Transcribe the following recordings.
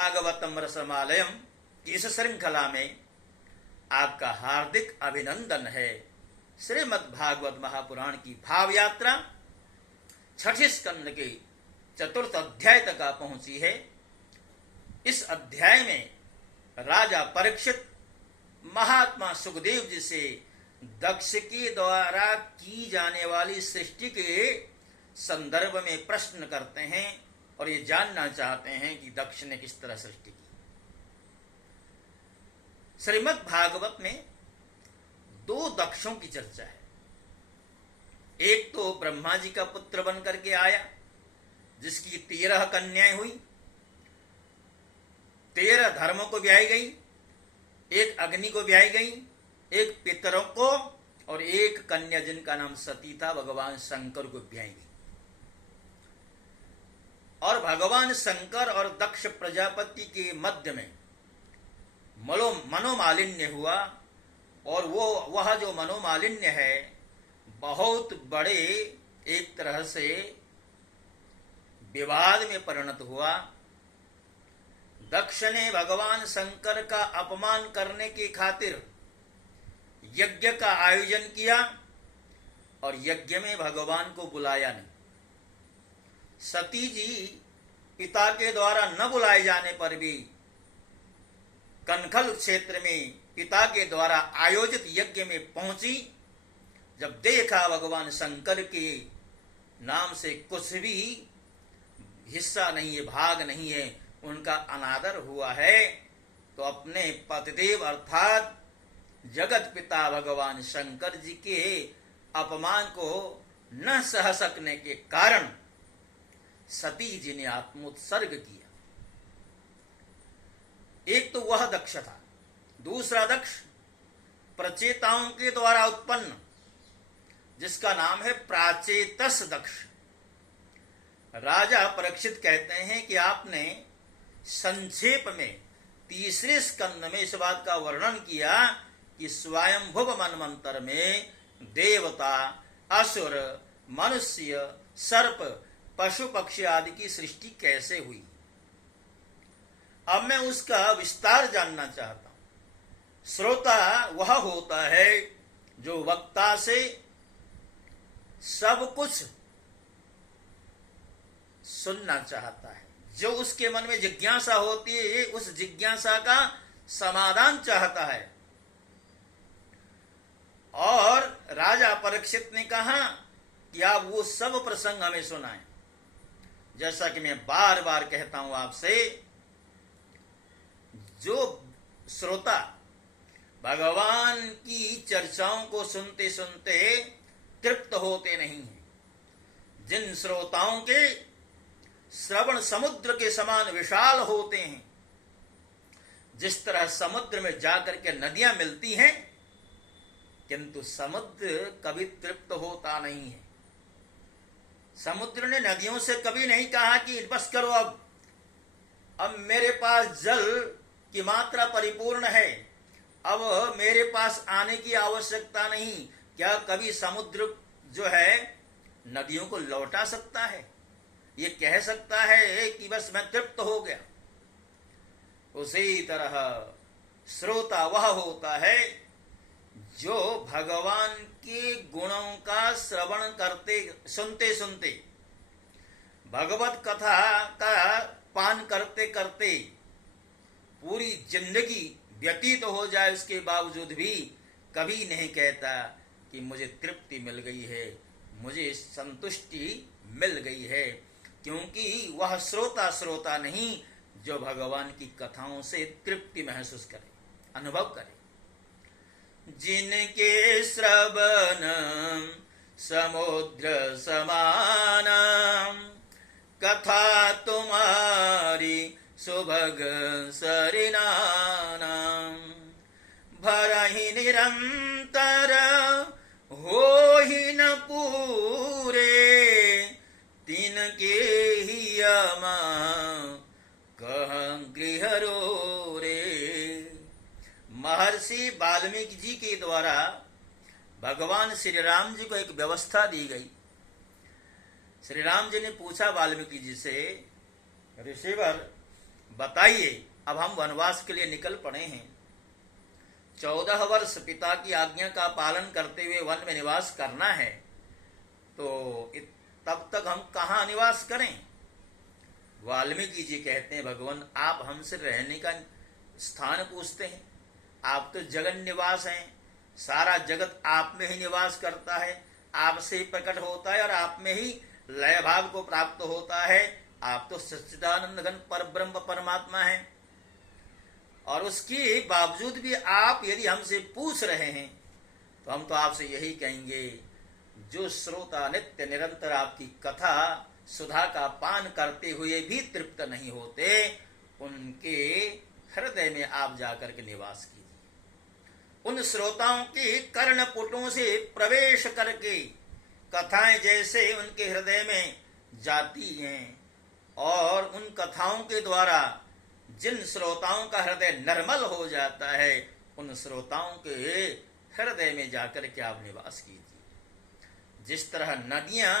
भागवतम रसमालयम की इस श्रृंखला में आपका हार्दिक अभिनंदन है। श्रीमद् भागवत महापुराण की भाव यात्रा छठे स्कंद के चतुर्थ अध्याय तक पहुंची है। इस अध्याय में राजा परीक्षित महात्मा सुखदेव जी से दक्ष के द्वारा की जाने वाली सृष्टि के संदर्भ में प्रश्न करते हैं और ये जानना चाहते हैं कि दक्ष ने किस तरह सृष्टि की। श्रीमद् भागवत में दो दक्षों की चर्चा है। एक तो ब्रह्मा जी का पुत्र बन करके आया जिसकी 13 कन्याएं हुई, 13 धर्मों को ब्याही गई, एक अग्नि को ब्याही गई, एक पितरों को और एक कन्या जिनका नाम सती था भगवान शंकर को ब्याही गई। और भगवान शंकर और दक्ष प्रजापति के मध्य में मनोमालिन्य हुआ और वह जो मनोमालिन्य है बहुत बड़े एक तरह से विवाद में परिणत हुआ। दक्ष ने भगवान शंकर का अपमान करने की खातिर यज्ञ का आयोजन किया और यज्ञ में भगवान को बुलाया नहीं। सती जी पिता के द्वारा न बुलाए जाने पर भी कनखल क्षेत्र में पिता के द्वारा आयोजित यज्ञ में पहुंची। जब देखा भगवान शंकर के नाम से कुछ भी हिस्सा नहीं है, भाग नहीं है, उनका अनादर हुआ है, तो अपने पतिदेव अर्थात जगत पिता भगवान शंकर जी के अपमान को न सह सकने के कारण सती जी ने आत्मोत्सर्ग किया। एक तो वह दक्ष था, दूसरा दक्ष प्रचेताओं के द्वारा उत्पन्न जिसका नाम है प्राचेतस दक्ष। राजा परीक्षित कहते हैं कि आपने संक्षेप में तीसरे स्कंद में इस बात का वर्णन किया कि स्वयंभुव मनमंत्र में देवता, असुर, मनुष्य, सर्प, पशु पक्षी आदि की सृष्टि कैसे हुई। अब मैं उसका विस्तार जानना चाहता हूं। श्रोता वह होता है जो वक्ता से सब कुछ सुनना चाहता है, जो उसके मन में जिज्ञासा होती है उस जिज्ञासा का समाधान चाहता है। और राजा परीक्षित ने कहा कि आप वो सब प्रसंग हमें सुनाएं। जैसा कि मैं बार बार कहता हूं आपसे, जो श्रोता भगवान की चर्चाओं को सुनते सुनते तृप्त होते नहीं हैं, जिन श्रोताओं के श्रवण समुद्र के समान विशाल होते हैं, जिस तरह समुद्र में जाकर के नदियां मिलती हैं किंतु समुद्र कभी तृप्त होता नहीं है। समुद्र ने नदियों से कभी नहीं कहा कि बस करो, अब मेरे पास जल की मात्रा परिपूर्ण है, अब मेरे पास आने की आवश्यकता नहीं। क्या कभी समुद्र जो है नदियों को लौटा सकता है? ये कह सकता है कि बस मैं तृप्त हो गया? उसी तरह श्रोता वह होता है जो भगवान के गुणों का श्रवण करते सुनते सुनते भगवत कथा का पान करते करते पूरी जिंदगी व्यतीत हो जाए, उसके बावजूद भी कभी नहीं कहता कि मुझे तृप्ति मिल गई है, मुझे संतुष्टि मिल गई है, क्योंकि वह श्रोता नहीं जो भगवान की कथाओं से तृप्ति महसूस करे, अनुभव करे। जिनके श्रवण समुद्र समान कथा तुम्हारी सुभग सरिनाना, भरहि निरंतर हो ही न पूरे, तिनके ही यमा कह गृह रो रे। महर्षि वाल्मीकि जी के द्वारा भगवान श्री राम जी को एक व्यवस्था दी गई। श्री राम जी ने पूछा वाल्मीकि जी से, ऋषिवर बताइए, अब हम वनवास के लिए निकल पड़े हैं। 14 वर्ष पिता की आज्ञा का पालन करते हुए वन में निवास करना है, तो तब तक हम कहाँ निवास करें? वाल्मीकि जी कहते हैं, भगवान आप हमसे रहने का स्थान पूछते हैं? आप तो जगन निवास हैं, सारा जगत आप में ही निवास करता है, आपसे ही प्रकट होता है और आप में ही लय भाव को प्राप्त होता है। आप तो सच्चिदानंद घन पर ब्रह्म परमात्मा हैं, और उसके बावजूद भी आप यदि हमसे पूछ रहे हैं तो हम तो आपसे यही कहेंगे, जो श्रोता नित्य निरंतर आपकी कथा सुधा का पान करते हुए भी तृप्त नहीं होते, उनके हृदय में आप जाकर के निवास कीजिए। उन श्रोताओं के कर्णपुटों से प्रवेश करके कथाएं जैसे उनके हृदय में जाती हैं, और उन कथाओं के द्वारा जिन श्रोताओं का हृदय निर्मल हो जाता है, उन श्रोताओं के हृदय में जाकर के आप निवास कीजिए। जिस तरह नदियां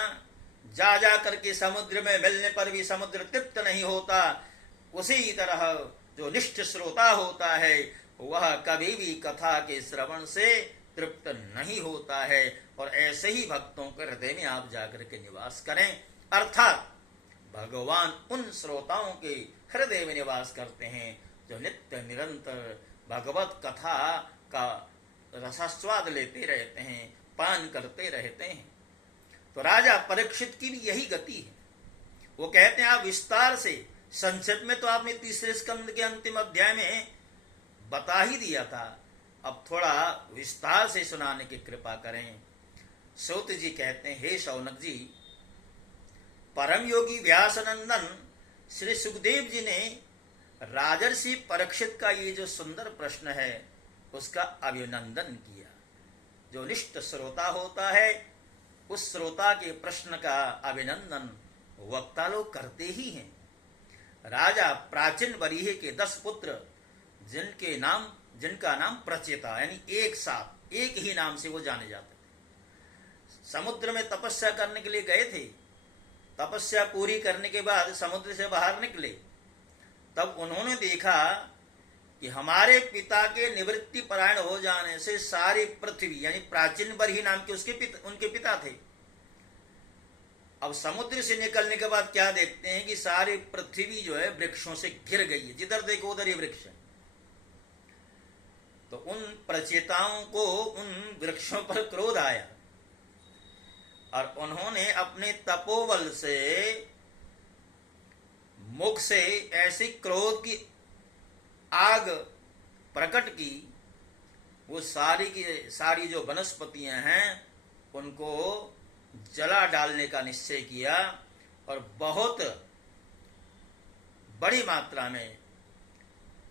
जा जा करके समुद्र में मिलने पर भी समुद्र तृप्त नहीं होता, उसी तरह जो निष्ठ श्रोता होता है वह कभी भी कथा के श्रवण से तृप्त नहीं होता है। और ऐसे ही भक्तों के हृदय में आप जाकर के निवास करें, अर्थात भगवान उन श्रोताओं के हृदय में निवास करते हैं जो नित्य निरंतर भगवत कथा का रसास्वाद लेते रहते हैं, पान करते रहते हैं। तो राजा परीक्षित की भी यही गति है। वो कहते हैं, आप विस्तार से, संक्षेप में तो आपने तीसरे स्कंद के अंतिम अध्याय में बता ही दिया था, अब थोड़ा विस्तार से सुनाने की कृपा करें। सूत जी कहते हैं, हे शौनक जी, परम योगी व्यासनंदन श्री सुखदेव जी ने राजर्षि परीक्षित का ये जो सुंदर प्रश्न है उसका अभिनंदन किया। जो निष्ठ श्रोता होता है उस श्रोता के प्रश्न का अभिनंदन वक्ता लोग करते ही हैं। राजा प्राचीन बरीहे के 10 पुत्र जिनका नाम प्रचेता, यानी एक साथ एक ही नाम से वो जाने जाते थे, समुद्र में तपस्या करने के लिए गए थे। तपस्या पूरी करने के बाद समुद्र से बाहर निकले, तब उन्होंने देखा कि हमारे पिता के निवृत्ति परायण हो जाने से सारी पृथ्वी, यानी प्राचीन बरही नाम के उनके पिता थे। अब समुद्र से निकलने के बाद क्या देखते हैं कि सारी पृथ्वी जो है वृक्षों से घिर गई है, जिधर देखो उधर ही वृक्ष है। तो उन प्रचेताओं को उन वृक्षों पर क्रोध आया और उन्होंने अपने तपोबल से मुख से ऐसी क्रोध की आग प्रकट की, वो सारी की सारी जो वनस्पतियां हैं उनको जला डालने का निश्चय किया और बहुत बड़ी मात्रा में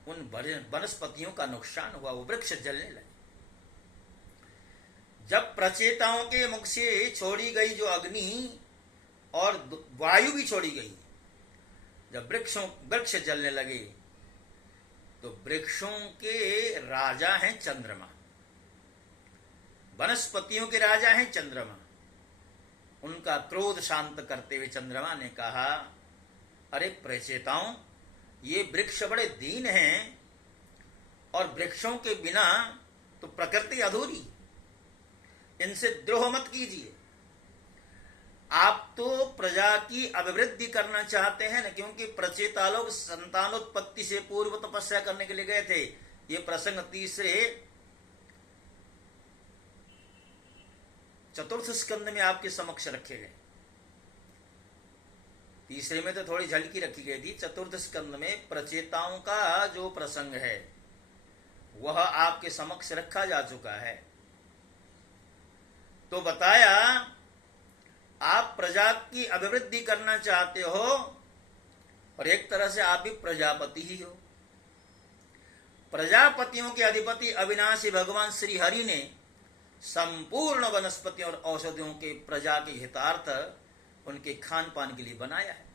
उन वनस्पतियों का नुकसान हुआ, वो वृक्ष जलने लगे। जब प्रचेताओं के मुख से छोड़ी गई जो अग्नि और वायु भी छोड़ी गई, जब वृक्ष जलने लगे तो वृक्षों के राजा हैं चंद्रमा, वनस्पतियों के राजा हैं चंद्रमा। उनका क्रोध शांत करते हुए चंद्रमा ने कहा, अरे प्रचेताओं, ये वृक्ष बड़े दीन हैं और वृक्षों के बिना तो प्रकृति अधूरी, इनसे द्रोह मत कीजिए। आप तो प्रजा की अभिवृद्धि करना चाहते हैं ना, क्योंकि प्रचेता लोग संतानोत्पत्ति से पूर्व तपस्या करने के लिए गए थे। ये प्रसंग तीसरे चतुर्थ स्कंद में आपके समक्ष रखे गए। तीसरे में तो थोड़ी झलकी रखी गई थी, चतुर्थ स्कंद में प्रचेताओं का जो प्रसंग है वह आपके समक्ष रखा जा चुका है। तो बताया, आप प्रजा की अभिवृद्धि करना चाहते हो और एक तरह से आप भी प्रजापति ही हो। प्रजापतियों के अधिपति अविनाशी भगवान श्री हरि ने संपूर्ण वनस्पतियों और औषधियों के प्रजा के हितार्थ उनके खान पान के लिए बनाया है।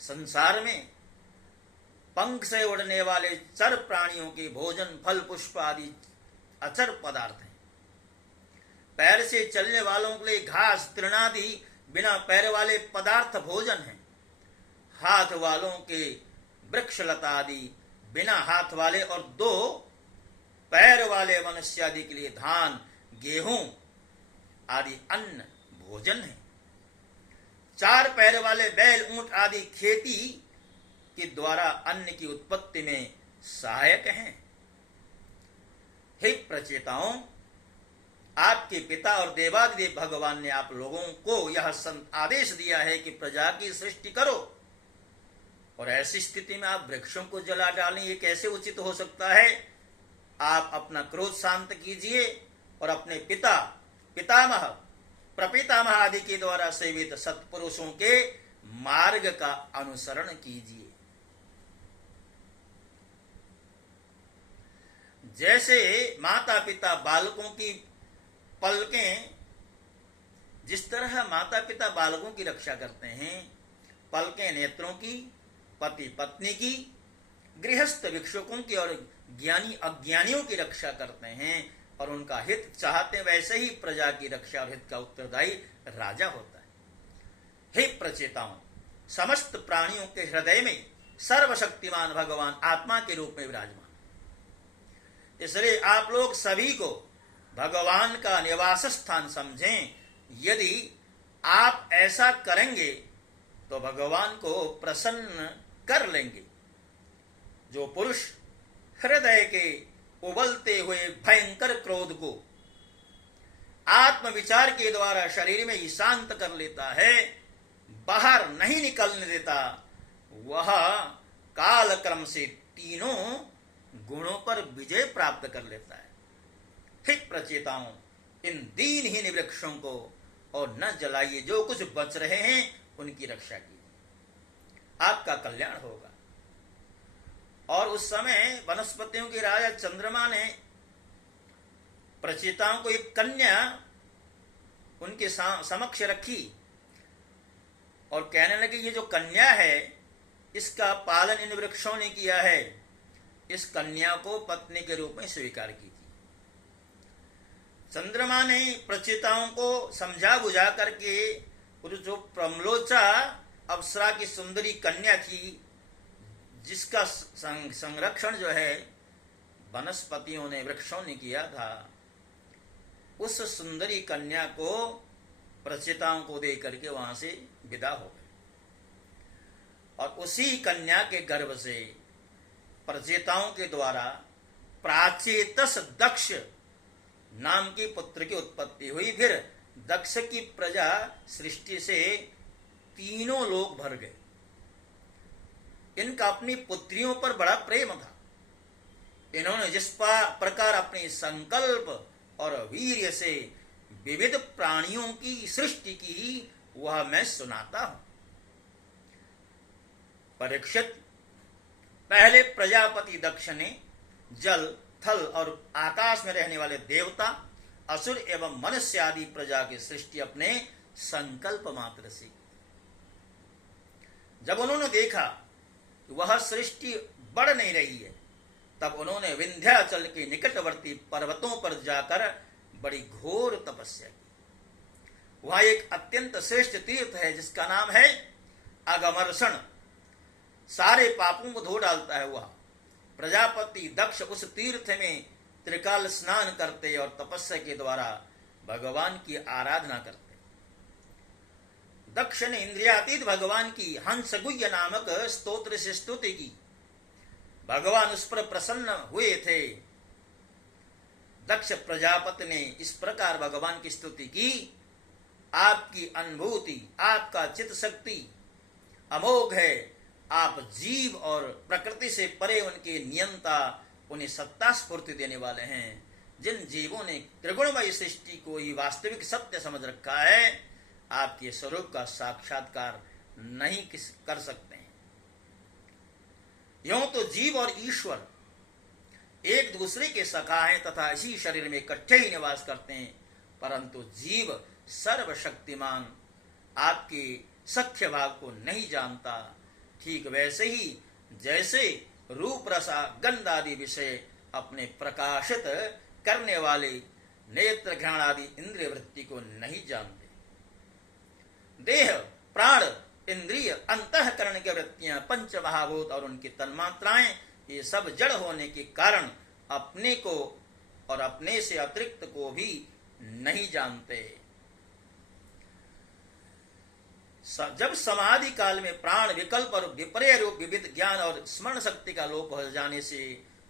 संसार में पंख से उड़ने वाले चर प्राणियों के भोजन फल पुष्प आदि अचर पदार्थ हैं। पैर से चलने वालों के लिए घास तृणादि बिना पैर वाले पदार्थ भोजन हैं। हाथ वालों के वृक्ष लता आदि, बिना हाथ वाले और 2 पैर वाले मनुष्य आदि के लिए धान, गेहूं आदि अन्न भोजन है। 4 पैर वाले बैल, ऊंट आदि खेती के द्वारा अन्न की उत्पत्ति में सहायक हैं। हे प्रचेताओं, आपके पिता और देवादिदेव भगवान ने आप लोगों को यह आदेश दिया है कि प्रजा की सृष्टि करो, और ऐसी स्थिति में आप वृक्षों को जला डालें, ये कैसे उचित हो सकता है? आप अपना क्रोध शांत कीजिए और अपने पिता, पितामह, प्रपितामह आदि के द्वारा सेवित सत्पुरुषों के मार्ग का अनुसरण कीजिए। जैसे माता पिता बालकों की पलकें, जिस तरह माता पिता बालकों की रक्षा करते हैं, पलकें नेत्रों की, पति पत्नी की, गृहस्थ भिक्षुकों की और ज्ञानी अज्ञानियों की रक्षा करते हैं और उनका हित चाहते हैं, वैसे ही प्रजा की रक्षा और हित का उत्तरदायी राजा होता है। हे प्रचेताओं, समस्त प्राणियों के हृदय में सर्वशक्तिमान भगवान आत्मा के रूप में विराजमान, इसलिए आप लोग सभी को भगवान का निवास स्थान समझें। यदि आप ऐसा करेंगे तो भगवान को प्रसन्न कर लेंगे। जो पुरुष हृदय के उबलते हुए भयंकर क्रोध को आत्मविचार के द्वारा शरीर में ही शांत कर लेता है, बाहर नहीं निकलने देता, वह कालक्रम से तीनों गुणों पर विजय प्राप्त कर लेता है। ठीक प्रचेताओं, इन दीनहीन वृक्षों को और न जलाइए, जो कुछ बच रहे हैं उनकी रक्षा कीजिए, आपका कल्याण होगा। और उस समय वनस्पतियों के राजा चंद्रमा ने प्रचेताओं को एक कन्या उनके समक्ष रखी और कहने लगे, ये जो कन्या है इसका पालन इन वृक्षों ने किया है, इस कन्या को पत्नी के रूप में स्वीकार कीजिए। चंद्रमा ने प्रचेताओं को समझा बुझा करके जो प्रमलोचा अप्सरा की सुंदरी कन्या थी, जिसका संरक्षण जो है वनस्पतियों ने, वृक्षों ने किया था, उस सुंदरी कन्या को प्रचेताओं को दे करके वहां से विदा हो गए। और उसी कन्या के गर्भ से प्रचेताओं के द्वारा प्राचेतस दक्ष नाम के पुत्र की उत्पत्ति हुई। फिर दक्ष की प्रजा सृष्टि से तीनों लोग भर गए। इनका अपनी पुत्रियों पर बड़ा प्रेम था। इन्होंने जिस प्रकार अपने संकल्प और वीर्य से विविध प्राणियों की सृष्टि की, वह मैं सुनाता हूं। परीक्षित, पहले प्रजापति दक्ष ने जल, थल और आकाश में रहने वाले देवता, असुर एवं मनुष्य आदि प्रजा की सृष्टि अपने संकल्प मात्र से। जब उन्होंने देखा कि वह सृष्टि बढ़ नहीं रही है, तब उन्होंने विंध्याचल के निकटवर्ती पर्वतों पर जाकर बड़ी घोर तपस्या की। वहां एक अत्यंत श्रेष्ठ तीर्थ है जिसका नाम है अगमर्षण। सारे पापों को धो डालता है वह। प्रजापति दक्ष उस तीर्थ में त्रिकाल स्नान करते और तपस्या के द्वारा भगवान की आराधना करते। दक्ष ने इंद्रियातीत भगवान की हंसगुह्य नामक स्तोत्र से स्तुति की। भगवान उस पर प्रसन्न हुए थे। दक्ष प्रजापति ने इस प्रकार भगवान की स्तुति की, आपकी अनुभूति, आपका चित्त शक्ति अमोघ है। आप जीव और प्रकृति से परे उनके नियंता, उन्हें सत्ता स्फूर्ति देने वाले हैं। जिन जीवों ने त्रिगुणमयी सृष्टि को ही वास्तविक सत्य समझ रखा है, आपके स्वरूप का साक्षात्कार नहीं कर सकते हैं। यूं तो जीव और ईश्वर एक दूसरे के सखा हैं तथा इसी शरीर में इकट्ठे ही निवास करते हैं, परंतु जीव सर्वशक्तिमान आपके सख्य भाग को नहीं जानता। ठीक वैसे ही जैसे रूप, रसा, गंध आदि विषय अपने प्रकाशित करने वाले नेत्र, घ्राण आदि इंद्रिय वृत्ति को नहीं जानते। देह, प्राण इंद्रिय, अंतःकरण की वृत्तियां, पंच महाभूत और उनकी तन्मात्राएं, ये सब जड़ होने के कारण अपने को और अपने से अतिरिक्त को भी नहीं जानते। जब समाधि काल में प्राण विकल्प और विपर्य रूप विविध ज्ञान और स्मरण शक्ति का लोप हो जाने से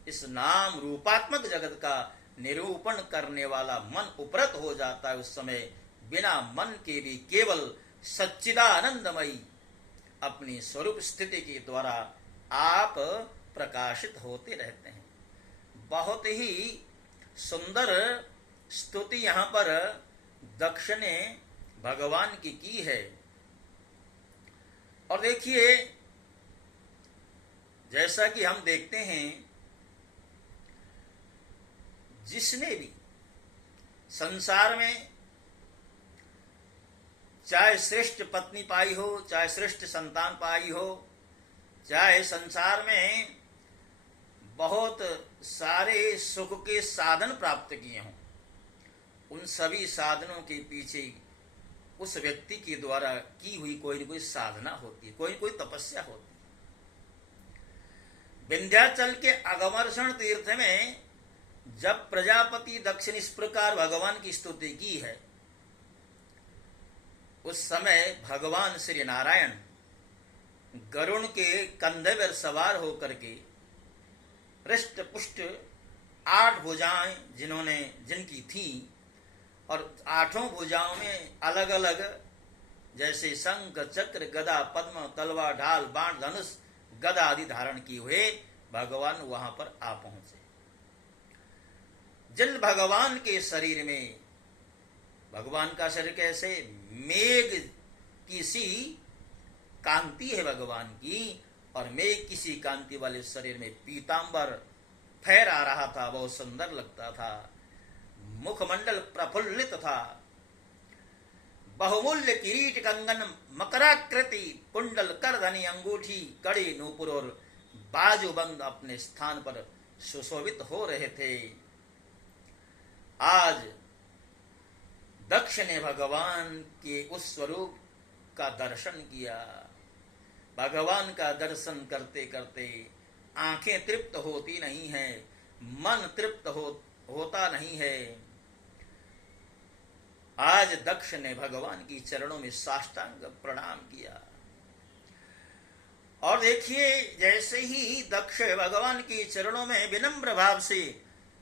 इस नाम रूपात्मक जगत का निरूपण करने वाला मन उपरत हो जाता है, उस समय बिना मन के भी केवल सच्चिदानंदमयी अपनी स्वरूप स्थिति के द्वारा आप प्रकाशित होते रहते हैं। बहुत ही सुंदर स्तुति यहाँ पर दक्ष ने भगवान की है। और देखिए, जैसा कि हम देखते हैं, जिसने भी संसार में चाहे श्रेष्ठ पत्नी पाई हो, चाहे श्रेष्ठ संतान पाई हो, चाहे संसार में बहुत सारे सुख के साधन प्राप्त किए हों, उन सभी साधनों के पीछे उस व्यक्ति के द्वारा की हुई कोई न कोई साधना होती है, कोई न कोई तपस्या होती है। विंध्याचल के अगमर्षण तीर्थ में जब प्रजापति दक्ष ने इस प्रकार भगवान की स्तुति की है, उस समय भगवान श्री नारायण गरुण के कंधे पर सवार होकर के हृष्ट पुष्ट 8 भुजाएं जिनकी थी, और 8 भुजाओं में अलग अलग जैसे शंख, चक्र, गदा, पद्म, तलवार, ढाल, बाण, धनुष, गदा आदि धारण किए हुए भगवान वहां पर आ पहुंचे। जिन भगवान के शरीर में, भगवान का शरीर कैसे मेघ की सी कांति है भगवान की, और मेघ किसी कांति वाले शरीर में पीतांबर फहरा रहा था, बहुत सुंदर लगता था। मुखमंडल प्रफुल्लित था, बहुमूल्य किरीट, कंगन, मकराकृति, कुंडल, करधनी, अंगूठी, कड़ी, नूपुर और बाजूबंद अपने स्थान पर सुशोभित हो रहे थे। आज दक्ष ने भगवान के उस स्वरूप का दर्शन किया। भगवान का दर्शन करते करते आंखें तृप्त होती नहीं है, मन तृप्त होता नहीं है। आज दक्ष ने भगवान की चरणों में साष्टांग प्रणाम किया। और देखिए, जैसे ही दक्ष भगवान की चरणों में विनम्र भाव से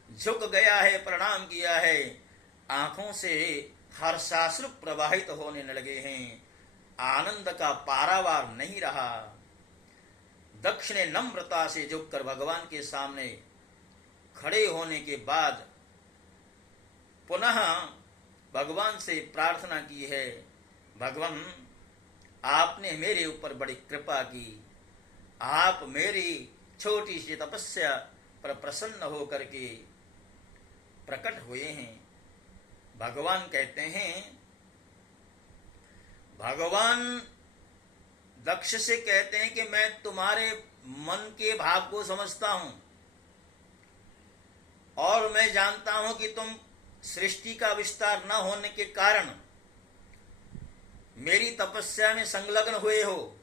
झुक गया है, प्रणाम किया है, आंखों से हर्षाश्रु प्रवाहित होने लगे हैं, आनंद का पारावार नहीं रहा। दक्ष ने नम्रता से झुककर भगवान के सामने खड़े होने के बाद पुनः भगवान से प्रार्थना की है, भगवान आपने मेरे ऊपर बड़ी कृपा की, आप मेरी छोटी सी तपस्या पर प्रसन्न होकर के प्रकट हुए हैं। भगवान कहते हैं, भगवान दक्ष से कहते हैं कि मैं तुम्हारे मन के भाव को समझता हूं और मैं जानता हूं कि तुम सृष्टि का विस्तार न होने के कारण मेरी तपस्या में संलग्न हुए हो,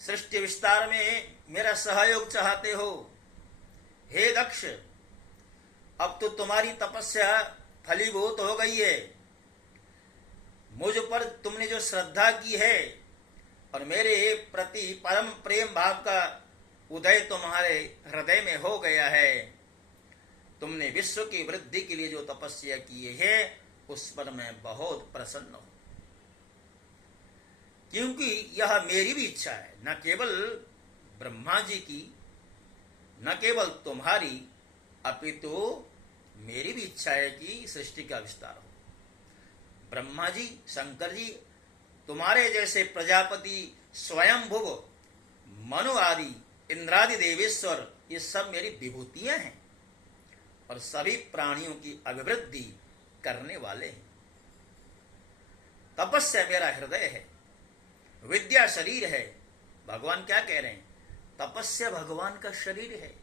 सृष्टि विस्तार में मेरा सहयोग चाहते हो। हे दक्ष, अब तो तुम्हारी तपस्या फलीभूत हो गई है। मुझ पर तुमने जो श्रद्धा की है और मेरे प्रति परम प्रेम भाव का उदय तुम्हारे हृदय में हो गया है। तुमने विश्व की वृद्धि के लिए जो तपस्या की है उस पर मैं बहुत प्रसन्न हूं, क्योंकि यह मेरी भी इच्छा है, न केवल ब्रह्मा जी की, न केवल तुम्हारी, अपितु मेरी भी इच्छा है कि सृष्टि का विस्तार हो। ब्रह्मा जी, शंकर जी, तुम्हारे जैसे प्रजापति, स्वयंभुव, मनु आदि, इंद्रादि देवेश्वर, ये सब मेरी विभूतियां हैं और सभी प्राणियों की अभिवृद्धि करने वाले हैं। तपस्या मेरा हृदय है, विद्या शरीर है। भगवान क्या कह रहे हैं? तपस्या भगवान का शरीर है,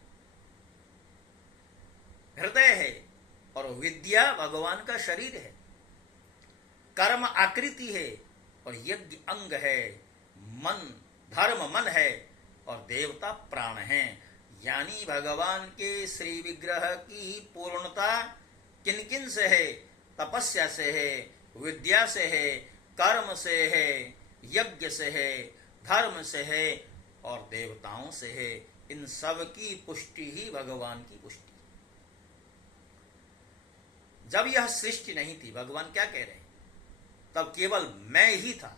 हृदय है, और विद्या भगवान का शरीर है। कर्म आकृति है और यज्ञ अंग है। मन धर्म मन है और देवता प्राण है। यानी भगवान के श्री विग्रह की पूर्णता किन किन से है? तपस्या से है, विद्या से है, कर्म से है, यज्ञ से है, धर्म से है और देवताओं से है। इन सब की पुष्टि ही भगवान की पुष्टि। जब यह सृष्टि नहीं थी, भगवान क्या कह रहे हैं? तब केवल मैं ही था।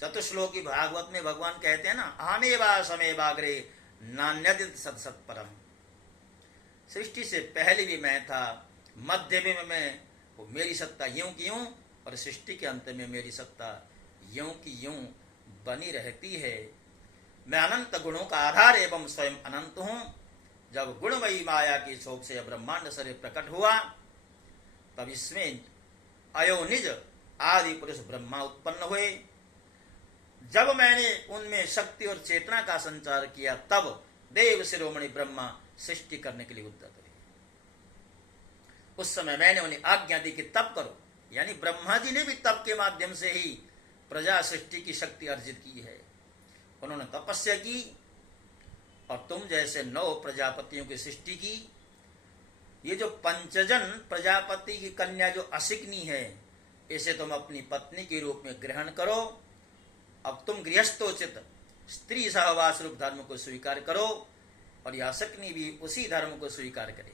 चतुश्लोकी भागवत में भगवान कहते हैं ना, अहमेवा समेवाग्रे नान्यदित सत्सत परम। सृष्टि से पहले भी मैं था, मध्य में मैं, वो मेरी सत्ता यूं की यूं और सृष्टि के अंत में मेरी सत्ता यूं की यूं बनी रहती है। मैं अनंत गुणों का आधार एवं स्वयं अनंत हूं। जब गुणमयी माया की शोक से ब्रह्मांड शरीर प्रकट हुआ, तब इसमें अयोनिज आदि पुरुष ब्रह्मा उत्पन्न हुए। जब मैंने उनमें शक्ति और चेतना का संचार किया, तब देव शिरोमणि ब्रह्मा सृष्टि करने के लिए उद्यत हुए। उस समय मैंने उन्हें आज्ञा दी कि तप करो। यानी ब्रह्मा जी ने भी तप के माध्यम से ही प्रजा सृष्टि की शक्ति अर्जित की है। उन्होंने तपस्या की और तुम जैसे 9 प्रजापतियों की सृष्टि की। ये जो पंचजन प्रजापति की कन्या जो असिकनी है, इसे तुम अपनी पत्नी के रूप में ग्रहण करो। अब तुम गृहस्थोचित स्त्री सहवास रूप धर्म को स्वीकार करो और यह असिकनी भी उसी धर्म को स्वीकार करे।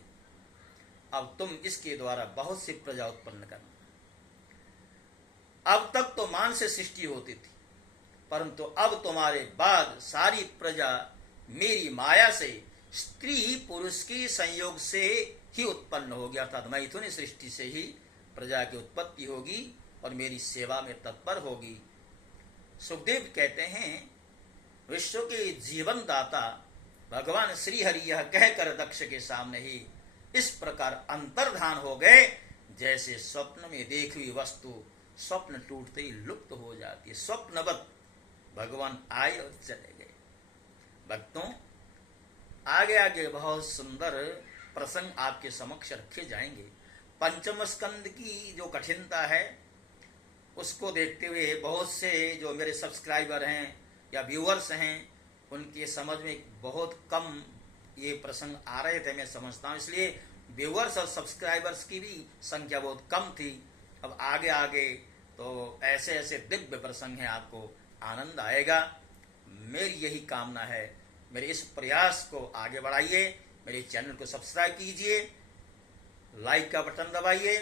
अब तुम इसके द्वारा बहुत सी प्रजा उत्पन्न करना। अब तक तो मान से सृष्टि होती थी, परंतु अब तुम्हारे बाद सारी प्रजा मेरी माया से स्त्री पुरुष के संयोग से ही उत्पन्न होगी। अर्थात मैथुन सृष्टि से ही प्रजा की उत्पत्ति होगी और मेरी सेवा में तत्पर होगी। सुखदेव कहते हैं, विश्व के जीवन दाता भगवान श्री हरि यह कहकर दक्ष के सामने ही इस प्रकार अंतर्धान हो गए, जैसे स्वप्न में देखी हुई वस्तु स्वप्न टूटते ही लुप्त हो जाती है। स्वप्नवत भगवान आए और चले गए। भक्तों, आगे आगे बहुत सुंदर प्रसंग आपके समक्ष रखे जाएंगे। पंचम स्कंद की जो कठिनता है, उसको देखते हुए बहुत से जो मेरे सब्सक्राइबर हैं या व्यूअर्स हैं, उनके समझ में बहुत कम ये प्रसंग आ रहे थे, मैं समझता हूँ। इसलिए व्यूअर्स और सब्सक्राइबर्स की भी संख्या बहुत कम थी। अब आगे आगे तो ऐसे ऐसे दिव्य प्रसंग हैं, आपको आनंद आएगा। मेरी यही कामना है। मेरे इस प्रयास को आगे बढ़ाइए। मेरे चैनल को सब्सक्राइब कीजिए, लाइक का बटन दबाइए,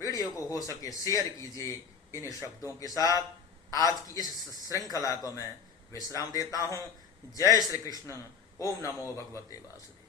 वीडियो को हो सके शेयर कीजिए। इन शब्दों के साथ आज की इस श्रृंखला को मैं विश्राम देता हूँ। जय श्री कृष्ण। ओम नमो भगवते वासुदेव।